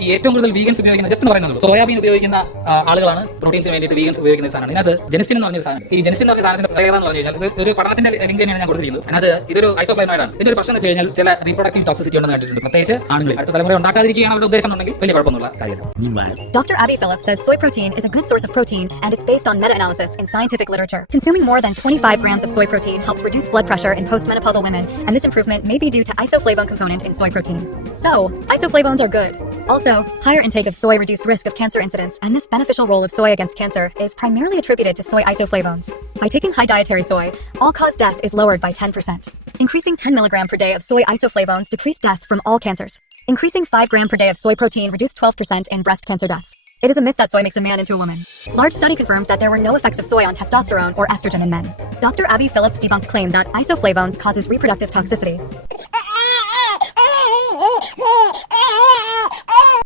ഈ ഏറ്റവും കൂടുതൽ വീഗൻസ് ഉപയോഗിക്കുന്ന ജസ്റ്റ് എന്ന് പറയുന്നത് സോയാബീൻ ഉപയോഗിക്കുന്ന ആളുകളാണ് പ്രോട്ടീൻസിന് വേണ്ടിയിട്ട് വീഗൻസ് ഉപയോഗിക്കുന്ന സാധനമാണ്. ഇതിനകത്ത് ജെനിസിൻ എന്ന് പറഞ്ഞ സാധനം, ഈ ജെനിസിൻ എന്ന് പറഞ്ഞ സാധനത്തിന്റെ പ്രത്യേകത എന്ന് പറഞ്ഞു കഴിഞ്ഞാൽ ഇത് ഒരു പഠനത്തിന്റെ ലിങ്ക് തന്നെയാണ് ഞാൻ കൊടുത്തിരിക്കുന്നത്. അത് ഇതൊരു ഐസോഫ്ലേവോണോയിഡ് ആണ്. ഇതിന്റെ ഒരു പ്രശ്നം എന്ന് വെച്ച് കഴിഞ്ഞാൽ ചില റീപ്രൊഡക്റ്റീവ് ടോക്സിസിറ്റി ഉണ്ടെന്ന് കണ്ടിട്ടുണ്ട്, പ്രത്യേകിച്ച് ആണുങ്ങളിൽ. അടുത്ത തലമുറ ഉണ്ടാക്കാതിരിക്കുകയാണ് അവരുടെ ഉദ്ദേശം എന്നുണ്ടെങ്കിൽ വലിയ കുഴപ്പമൊന്നുമില്ല കാര്യമില്ല. Dr. Abby Phillips says soy protein is a good source of protein and it's based on meta-analysis in scientific literature. Consuming more than 25 grams of soy protein helps reduce blood pressure in postmenopausal women, and this improvement may be due to isoflavone component in soy protein. So, isoflavones are good. Also, higher intake of soy reduced risk of cancer incidence, and this beneficial role of soy against cancer is primarily attributed to soy isoflavones. By taking high dietary soy, all-cause death is lowered by 10%. Increasing 10 mg per day of soy isoflavones decreased death from all cancers. Increasing 5 gram per day of soy protein reduced 12% in breast cancer deaths. It is a myth that soy makes a man into a woman. Large study confirmed that there were no effects of soy on testosterone or estrogen in men. Dr. Abby Phillips debunked claim that isoflavones causes reproductive toxicity.